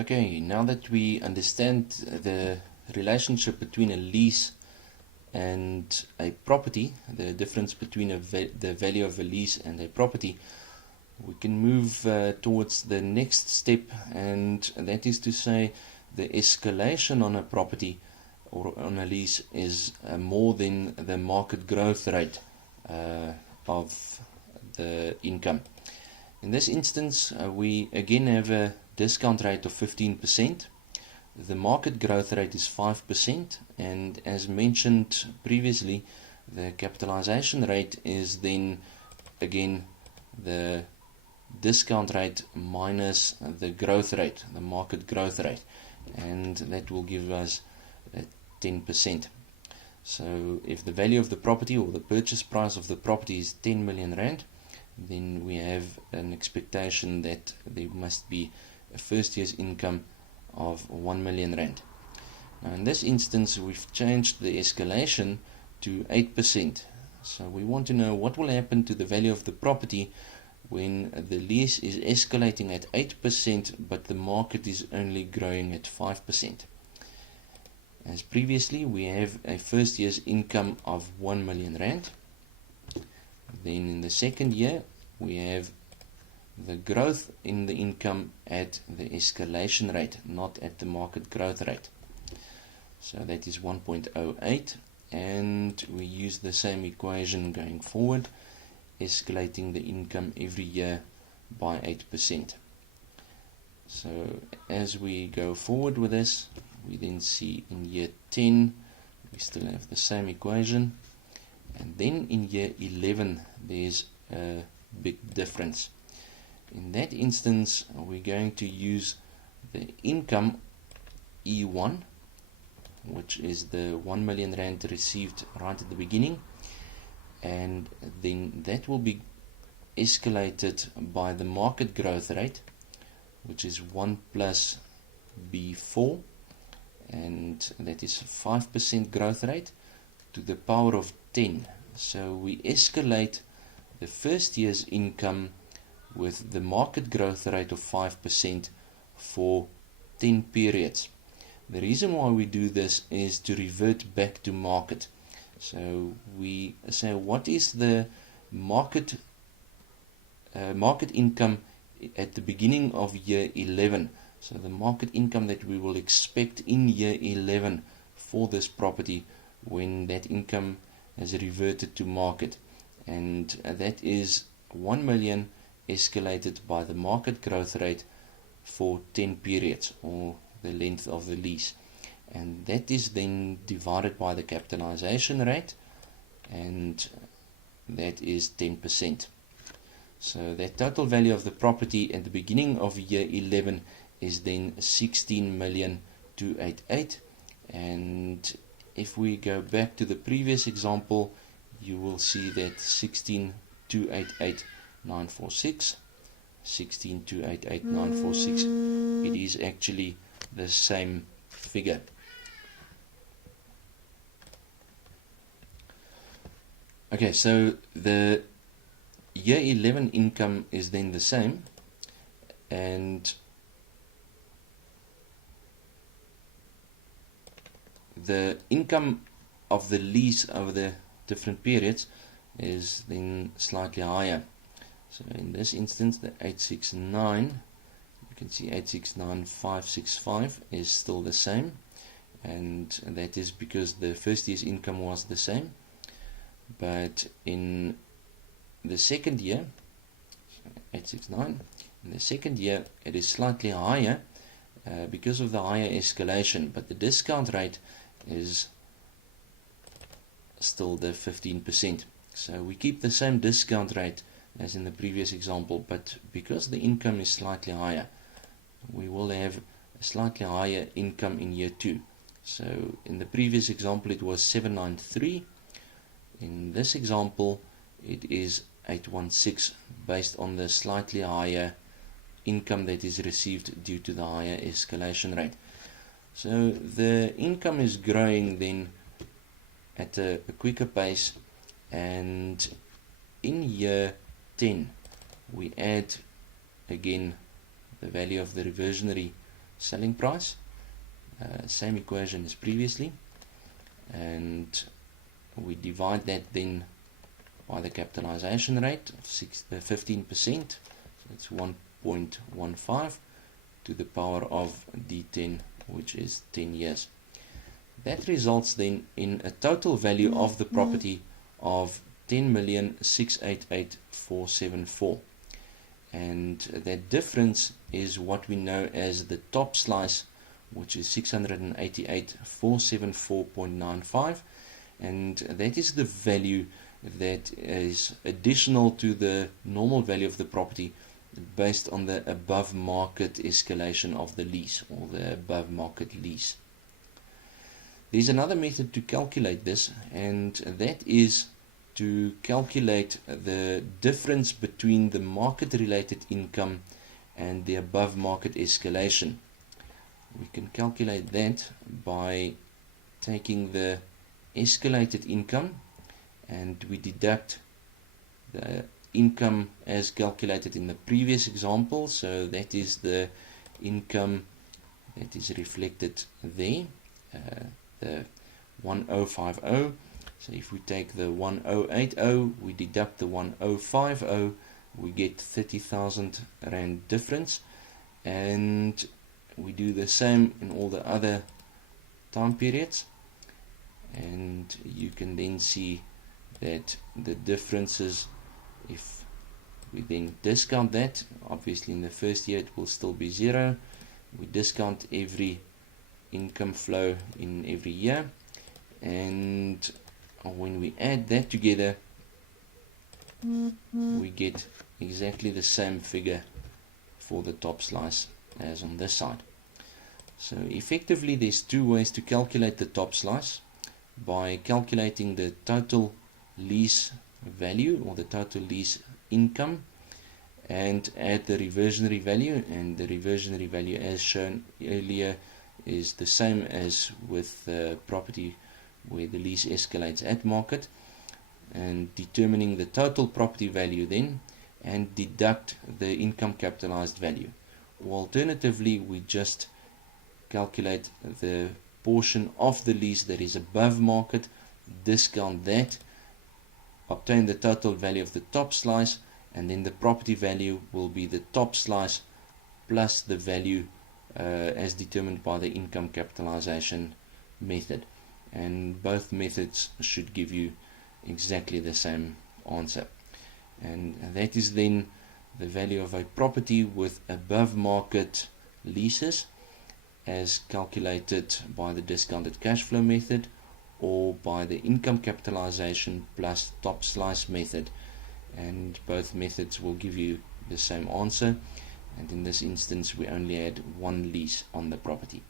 Okay, now that we understand the relationship between a lease and a property, the difference between the value of a lease and a property, we can move towards the next step, and that is to say the escalation on a property or on a lease is more than the market growth rate of the income. In this instance, we again have a discount rate of 15%. The market growth rate is 5%, and as mentioned previously, the capitalization rate is then again the discount rate minus the growth rate, the market growth rate, and that will give us 10%. So if the value of the property or the purchase price of the property is 10 million rand, then we have an expectation that there must be a first year's income of 1 million rand. Now in this instance we've changed the escalation to 8%. So we want to know what will happen to the value of the property when the lease is escalating at 8% but the market is only growing at 5%. As previously, we have a first year's income of 1 million rand. Then in the second year we have the growth in the income at the escalation rate, not at the market growth rate. So that is 1.08, and we use the same equation going forward, escalating the income every year by 8%. So as we go forward with this, we then see in year 10 we still have the same equation, and then in year 11 there's a big difference. In that instance we're going to use the income E1, which is the 1 million rand received right at the beginning, and then that will be escalated by the market growth rate, which is 1 plus B4, and that is 5% growth rate to the power of 10. So we escalate the first year's income with the market growth rate of 5% for 10 periods. The reason why we do this is to revert back to market. So we say what is the market income at the beginning of year 11. So the market income that we will expect in year 11 for this property when that income has reverted to market, and that is 1 million escalated by the market growth rate for 10 periods, or the length of the lease, and that is then divided by the capitalization rate, and that is 10%. So that total value of the property at the beginning of year 11 is then 16,288,000, and if we go back to the previous example, you will see that 16,288,946, 16,288,946, it is actually the same figure. Okay, so the year 11 income is then the same, and the income of the lease over the different periods is then slightly higher. So in this instance, the 869, you can see 869,565 is still the same, and that is because the first year's income was the same. But in the second year, 869, in the second year it is slightly higher because of the higher escalation, but the discount rate is still the 15%. So we keep the same discount rate as in the previous example, but because the income is slightly higher, we will have a slightly higher income in year 2. So in the previous example it was 793. In this example it is 816, based on the slightly higher income that is received due to the higher escalation rate. So the income is growing then at a quicker pace, and in year 10 we add again the value of the reversionary selling price, same equation as previously, and we divide that then by the capitalization rate of 15%, so it's 1.15 to the power of D10, which is 10 years. That results then in a total value of the property of 10,688,474, and that difference is what we know as the top slice, which is 688,474.95, and that is the value that is additional to the normal value of the property based on the above market escalation of the lease, or the above market lease. There's another method to calculate this, and that is to calculate the difference between the market related income and the above market escalation. We can calculate that by taking the escalated income, and we deduct the income as calculated in the previous example, so that is the income that is reflected there, the 1050. So if we take the 1080, we deduct the 1050, we get 30,000 Rand difference, and we do the same in all the other time periods, and you can then see that the differences, if we then discount that, obviously in the first year it will still be 0. We discount every income flow in every year, and when we add that together, we get exactly the same figure for the top slice as on this side. So effectively there's two ways to calculate the top slice: by calculating the total lease value, or the total lease income, and add the reversionary value, and the reversionary value as shown earlier is the same as with the property where the lease escalates at market, and determining the total property value then, and deduct the income capitalized value. Or alternatively, we just calculate the portion of the lease that is above market, discount that, obtain the total value of the top slice, and then the property value will be the top slice plus the value as determined by the income capitalization method. And both methods should give you exactly the same answer, and that is then the value of a property with above market leases as calculated by the discounted cash flow method, or by the income capitalization plus top slice method, and both methods will give you the same answer, and in this instance we only had one lease on the property.